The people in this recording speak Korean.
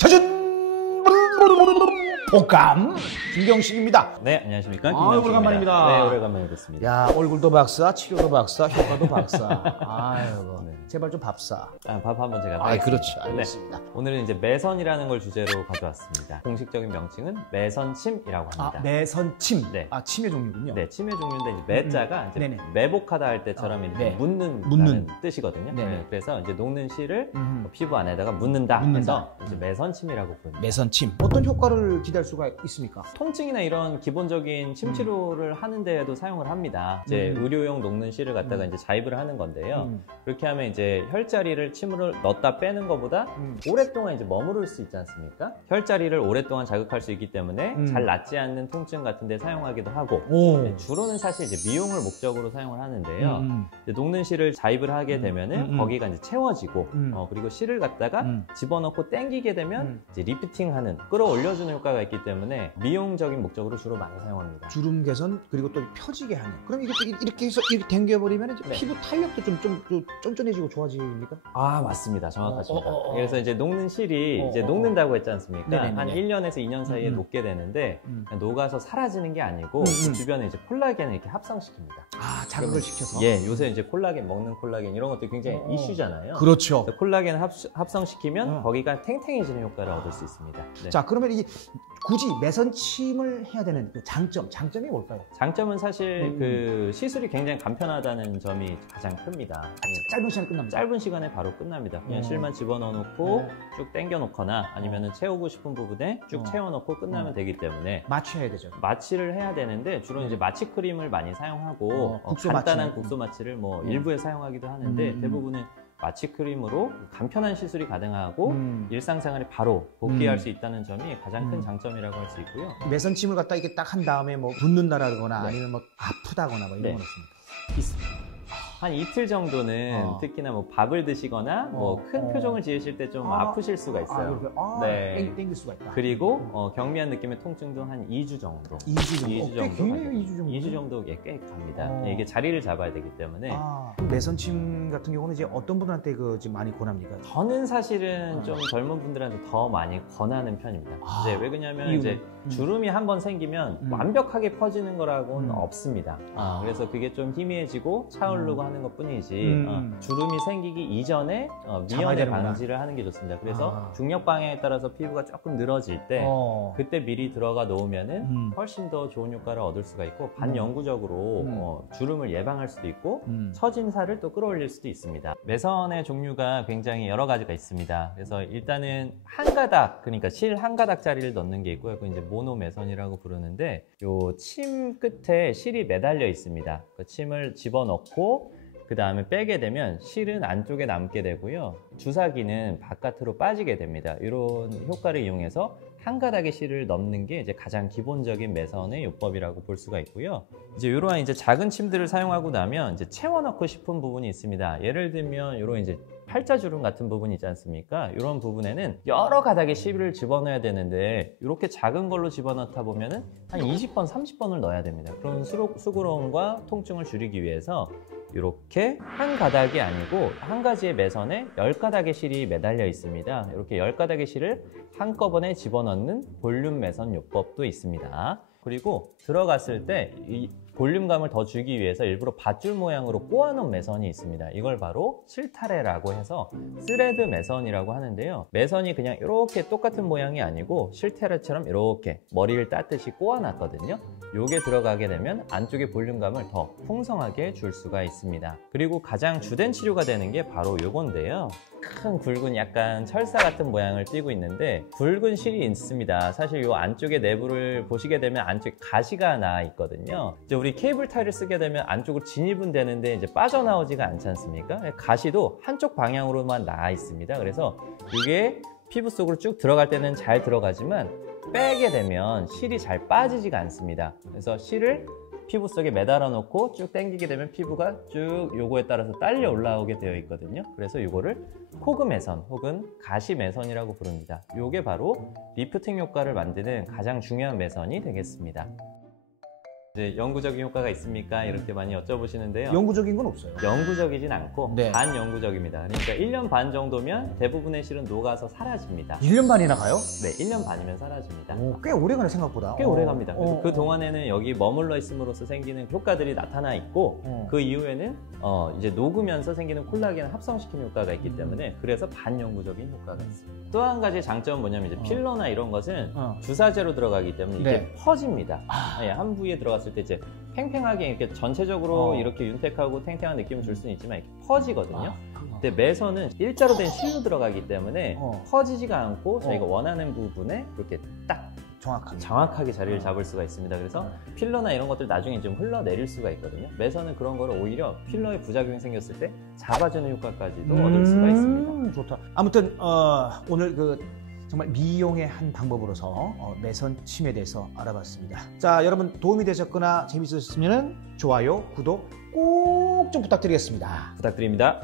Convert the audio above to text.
젖은 복감 김경식입니다. 네, 안녕하십니까. 오래간만입니다. 네, 오래간만에 뵙습니다. 야, 얼굴도 박사, 치료도 박사, 효과도 박사. 아이고, 네. 제발 좀 밥사. 밥 한번 제가 아, 그렇죠. 네. 알겠습니다. 오늘은 이제 매선이라는 걸 주제로 가져왔습니다. 공식적인 명칭은 매선침이라고 합니다. 아, 매선침. 네. 아, 침의 종류군요. 네, 침의 종류인데 이제 매자가 이제 네네. 매복하다 할 때처럼 이렇게 네. 묻는 뜻이거든요. 네네. 네, 그래서 이제 녹는 실을 음흠. 피부 안에다가 묻는다 해서 묻는다. 이제 매선침이라고 부릅니다. 매선침. 어떤 효과를 기대할 수가 있습니까? 통증이나 이런 기본적인 침 치료를 하는 데에도 사용을 합니다. 이제 의료용 녹는 실을 갖다가 이제 자입을 하는 건데요. 그렇게 하면 이제 혈자리를 침으로 넣었다 빼는 것보다 오랫동안 이제 머무를 수 있지 않습니까? 혈자리를 오랫동안 자극할 수 있기 때문에 잘 낫지 않는 통증 같은 데 사용하기도 하고 오. 주로는 사실 이제 미용을 목적으로 사용을 하는데요. 이제 녹는 실을 자입을 하게 되면은 거기가 이제 채워지고 그리고 실을 갖다가 집어넣고 당기게 되면 이제 리프팅하는 끌어올려주는 효과가 있기 때문에 미용적인 목적으로 주로 많이 사용합니다. 주름 개선 그리고 또 펴지게 하는. 그럼 이렇게 해서 이렇게 당겨버리면 이제 네. 피부 탄력도 좀 쫀쫀해지고 좋아집니까? 아, 맞습니다. 정확하십니다. 그래서 이제 녹는 실이 이제 녹는다고 했지 않습니까? 네네네네. 한 1년에서 2년 사이에 녹게 되는데 그냥 녹아서 사라지는 게 아니고 그 주변에 이제 콜라겐을 이렇게 합성시킵니다. 아, 자극을 시켜서. 예, 요새 이제 콜라겐 먹는 콜라겐 이런 것도 굉장히 이슈잖아요. 그렇죠. 그래서 콜라겐을 합성시키면 거기가 탱탱해지는 효과를 얻을 수 있습니다. 네. 자, 그러면 이게 굳이 매선침을 해야 되는 그 장점이 뭘까요? 장점은 사실 그 시술이 굉장히 간편하다는 점이 가장 큽니다. 짧은 시간에 끝납니다. 짧은 시간에 바로 끝납니다. 그냥 실만 집어넣어 놓고 쭉 당겨 놓거나 아니면 채우고 싶은 부분에 쭉 채워 넣고 끝나면 되기 때문에 맞춰야 되죠. 마취를 해야 되는데 주로 이제 마취 크림을 많이 사용하고 국소 간단한 마취. 국소 마취를 뭐 일부에 사용하기도 하는데 대부분은 마취 크림으로 간편한 시술이 가능하고 일상생활에 바로 복귀할 수 있다는 점이 가장 큰 장점이라고 할 수 있고요. 매선침을 갖다 이렇게 딱 한 다음에 뭐 붓는다라거나 네. 아니면 뭐 아프다거나 뭐 이런 네. 건 없습니까? 있습니다. 한 이틀 정도는 특히나 뭐 밥을 드시거나 뭐 큰 표정을 지으실 때 좀 아프실 수가 있어요. 네. 땡길 수가 있다. 그리고 경미한 느낌의 통증도 한 2주 정도. 2주 정도. 2주 꽤 정도. 기네요, 2주 정도. 2주 정도 꽤 갑니다. 이게 자리를 잡아야 되기 때문에. 매선침 같은 경우는 이제 어떤 분한테 그 지금 많이 권합니까? 저는 사실은 좀 젊은 분들한테 더 많이 권하는 편입니다. 이제 왜 그러냐면 이제 주름이 한번 생기면 완벽하게 퍼지는 거라고는 없습니다. 그래서 그게 좀 희미해지고 차오르고 하는 것 뿐이지 주름이 생기기 이전에 미연에 방지를 하는 게 좋습니다. 그래서 중력 방향에 따라서 피부가 조금 늘어질 때 그때 미리 들어가 놓으면은 훨씬 더 좋은 효과를 얻을 수가 있고 반영구적으로 주름을 예방할 수도 있고 처진 살을 또 끌어올릴 수도 있습니다. 매선의 종류가 굉장히 여러 가지가 있습니다. 그래서 일단은 한 가닥, 그러니까 실 한 가닥짜리를 넣는 게 있고요. 그건 이제 모노 매선이라고 부르는데 요 침 끝에 실이 매달려 있습니다. 그 침을 집어넣고 그 다음에 빼게 되면 실은 안쪽에 남게 되고요. 주사기는 바깥으로 빠지게 됩니다. 이런 효과를 이용해서 한 가닥의 실을 넣는 게 이제 가장 기본적인 매선의 요법이라고 볼 수가 있고요. 이제 이러한 이제 작은 침들을 사용하고 나면 이제 채워넣고 싶은 부분이 있습니다. 예를 들면 이런 이제 팔자주름 같은 부분이 있지 않습니까? 이런 부분에는 여러 가닥의 실을 집어넣어야 되는데 이렇게 작은 걸로 집어넣다 보면은 한 20번, 30번을 넣어야 됩니다. 그런 수고로움과 통증을 줄이기 위해서 이렇게 한 가닥이 아니고 한 가지의 매선에 10가닥의 실이 매달려 있습니다. 이렇게 10가닥의 실을 한꺼번에 집어넣는 볼륨 매선 요법도 있습니다. 그리고 들어갔을 때 이 볼륨감을 더 주기 위해서 일부러 밧줄 모양으로 꼬아놓은 매선이 있습니다. 이걸 바로 실타래라고 해서 스레드 매선이라고 하는데요. 매선이 그냥 이렇게 똑같은 모양이 아니고 실타래처럼 이렇게 머리를 따듯이 꼬아놨거든요. 요게 들어가게 되면 안쪽에 볼륨감을 더 풍성하게 줄 수가 있습니다. 그리고 가장 주된 치료가 되는 게 바로 요건데요. 큰 굵은 약간 철사 같은 모양을 띠고 있는데 굵은 실이 있습니다. 사실 요 안쪽에 내부를 보시게 되면 안쪽에 가시가 나 있거든요. 이제 우리 케이블 타이를 쓰게 되면 안쪽으로 진입은 되는데 이제 빠져나오지가 않지 않습니까? 가시도 한쪽 방향으로만 나와 있습니다. 그래서 이게 피부 속으로 쭉 들어갈 때는 잘 들어가지만 빼게 되면 실이 잘 빠지지가 않습니다. 그래서 실을 피부 속에 매달아 놓고 쭉 당기게 되면 피부가 쭉 요거에 따라서 딸려 올라오게 되어 있거든요. 그래서 요거를 코그 매선 혹은 가시 매선이라고 부릅니다. 요게 바로 리프팅 효과를 만드는 가장 중요한 매선이 되겠습니다. 이제 영구적인 효과가 있습니까? 이렇게 많이 여쭤보시는데요. 영구적인 건 없어요. 영구적이진 않고 네. 반영구적입니다. 그러니까 1년 반 정도면 대부분의 실은 녹아서 사라집니다. 1년 반이나 가요? 네, 1년 반이면 사라집니다. 오, 꽤 오래 가네 생각보다. 꽤 오래 갑니다. 그래서 그 동안에는 여기 머물러 있음으로써 생기는 효과들이 나타나 있고 그 이후에는 이제 녹으면서 생기는 콜라겐을 합성시키는 효과가 있기 때문에 그래서 반영구적인 효과가 있습니다. 또 한 가지 장점은 뭐냐면 이제 필러나 이런 것은 주사제로 들어가기 때문에 이게 네. 퍼집니다. 네, 한 부위에 들어갔을 때 이제 팽팽하게 이렇게 전체적으로 이렇게 윤택하고 탱탱한 느낌을 줄 수는 있지만 이렇게 퍼지거든요. 근데 매선은 일자로 된 실로 들어가기 때문에 퍼지지가 않고 저희가 원하는 부분에 그렇게 딱 정확하게 자리를 잡을 수가 있습니다. 그래서 필러나 이런 것들 나중에 좀 흘러내릴 수가 있거든요. 매선은 그런 거를 오히려 필러에 부작용이 생겼을 때 잡아주는 효과까지도 얻을 수가 있습니다. 좋다. 아무튼 오늘 그 정말 미용의 한 방법으로서 매선 침에 대해서 알아봤습니다. 자, 여러분 도움이 되셨거나 재밌으셨으면 좋아요, 구독 꼭 좀 부탁드리겠습니다. 부탁드립니다.